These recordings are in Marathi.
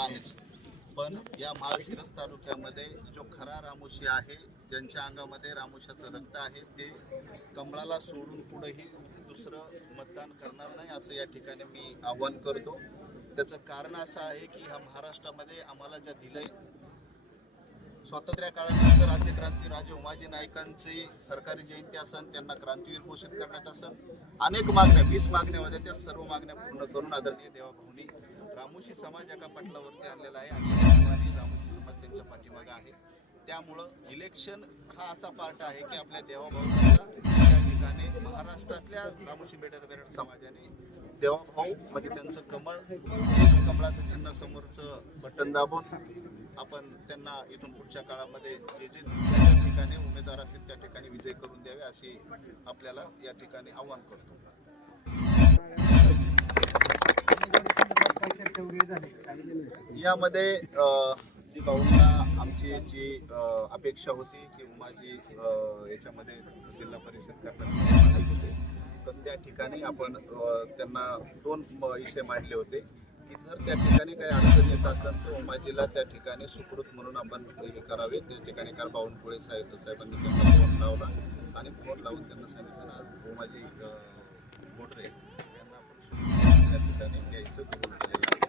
आहेच, पण या माळशिरस तालुक्यामध्ये जो खरा रामोशी आहे, ज्यांच्या अंगामध्ये रामोशाचं रक्त आहे, ते कमळाला सोडून पुढेही दुसरं मतदान करणार नाही असं या ठिकाणी मी आव्हान करतो. त्याचं कारण असं आहे की ह्या महाराष्ट्रामध्ये आम्हाला ज्या दिलंय, स्वातंत्र्य काळानंतर आद्यक्रांती राजे उमाजी नाईकांची सरकारी जयंती असन, त्यांना क्रांतीवीर घोषित करण्यात असन, अनेक मागण्या 20 मागण्या होत्या, त्या सर्व मागण्या पूर्ण करून आदरणीय देवाभाऊंनी रामोशी समाज एका पटलावरती आणलेला आहे आणि रामोशी समाज त्यांच्या पाठीमागे आहे. त्यामुळं इलेक्शन हा असा पार्ट आहे की आपल्या देवाभाऊंचा त्या ठिकाणी महाराष्ट्रातल्या रामोशी बेडर समाजाने देवाभाऊ मध्ये त्यांचं कमळाचं चिन्ह समोरचं बटन दाबून आपण त्यांना इथून पुढच्या काळामध्ये जे त्या ठिकाणी उमेदवार असतील त्या ठिकाणी विजय करून द्यावे अशी आपल्याला या ठिकाणी आव्हान करतो. यामध्ये जी भाऊंना आमची जी अपेक्षा होती की उमाजी याच्यामध्ये जिल्हा परिषद करण्यात होते, तर त्या ठिकाणी आपण त्यांना 2 विषय मांडले होते की जर त्या ठिकाणी काही अडचण येत असेल तर उमाजीला त्या ठिकाणी सुकृत म्हणून आपण हे करावे. त्या ठिकाणी काल बावनकुळे साहेबांनी त्यांना फोन लावला आणि फोन लावून त्यांना सांगितलं उमाजी मोटरे यांना आपण त्या ठिकाणी घ्यायचं करून केलेलं आहे.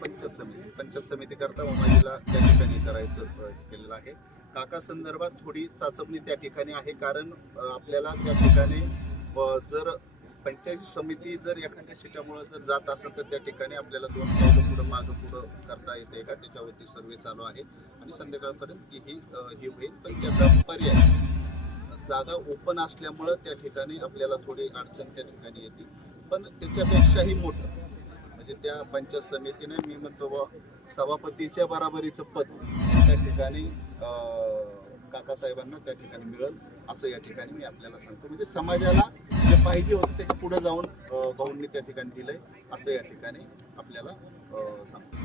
पंचायत समिती करता उमाजीला त्या ठिकाणी करायचं केलेलं आहे. काका संदर्भात थोडी चाचपणी त्या ठिकाणी आहे, कारण आपल्याला त्या ठिकाणी जर पंचायत समिती जर एखाद्या सीटामुळे जर जात असेल तर त्या ठिकाणी आपल्याला 2 पावलं पुढं मागं पुढं करता येते का, त्याच्यावरती सर्वे चालू आहे आणि संध्याकाळपर्यंत ही होईल. पण त्याचा पर्याय जागा ओपन असल्यामुळं त्या ठिकाणी आपल्याला थोडी अडचण त्या ठिकाणी येते. पण त्याच्यापेक्षाही मोठं म्हणजे त्या पंचायत समितीने मी म्हणतो सभापतीच्या बराबरीचं पद त्या ठिकाणी काकासाहेबांना त्या ठिकाणी मिळेल असं या ठिकाणी मी आपल्याला सांगतो. म्हणजे समाजाला जे पाहिजे होतं त्याच्या पुढे जाऊन भाऊंनी त्या ठिकाणी दिलंय असं या ठिकाणी आपल्याला सांगतो.